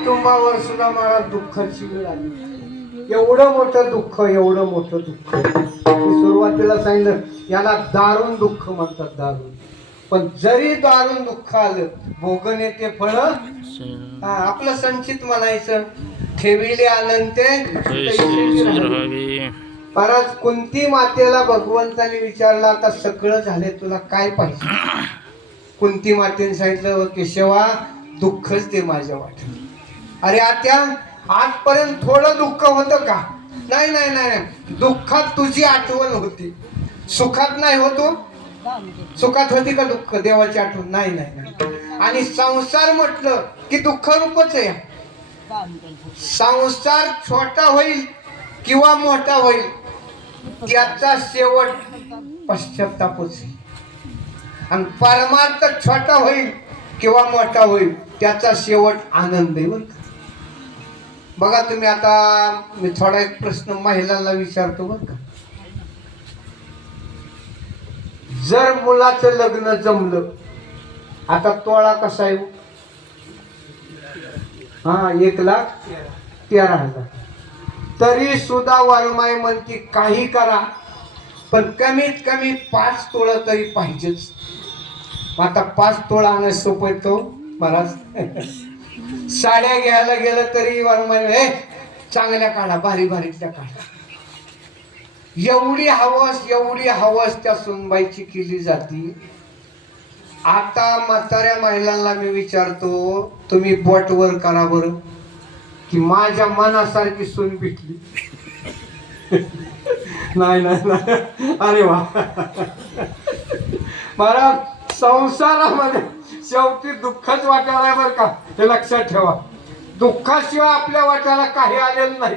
कुटुंबावर सुद्धा मला दुःखाची वेळ आली. एवढं मोठं दुःख एवढं मोठं दुःख. मी सुरुवातीला सांगितलं याला दारुण दुःख म्हणतात दारुण. पण जरी दारुण दुःख आलं भोगन येते फळ आपलं संचित म्हणायचं. ठेविले आनंद राहावे परत कुंती मातेला भगवंताने विचारलं आता सगळं झाले तुला काय पाहिजे? कुंती मातेने सांगितलं केशवा दुःखच दे माझ्या वाट अरे आत्या आजपर्यंत थोडं दुःख होतं का? नाही नाही नाही. दुःखात तुझी आठवण होती. सुखात नाही होतो सुखात होती का दुःख? देवाची आठवण? नाही नाही आणि संसार म्हटलं की दुःख रूपच आहे. संसार छोटा होईल किंवा मोठा होईल त्याचा शेवट पश्चातापच आणि परमार्थ छोटा होईल किंवा मोठा होईल त्याचा शेवट आनंद आहे बघा तुम्ही आता मी थोडा एक प्रश्न महिलांना विचारतो बरं का. जर मुलाचं लग्न जमलं आता तोळा कसा आहे? हा एक लाख तेरा हजार. तरी सुद्धा वरमाई म्हणते काही करा पण कमीत कमी पाच तोळं तरी पाहिजेच. आता पाच तोळा आणणं सोपं तो हो? महाराज? साड्या घ्यायला गेलं तरी वरमाई हे चांगल्या काढा भारी भारीतल्या काढा. एवढी हवस एवढी हवस त्या सुनबाईची केली जाती. आता म्हाताऱ्या महिलांना मी विचारतो तुम्ही बोटवर करा बरं की माझ्या मनासारखी सून पिटली. नाही नाही. अरे वा. महाराज संसारामध्ये शेवटी दुःखच वाटायला बरं का? हे लक्षात ठेवा. दुःखाशिवाय आपल्या वाट्याला काही आलेलं नाही.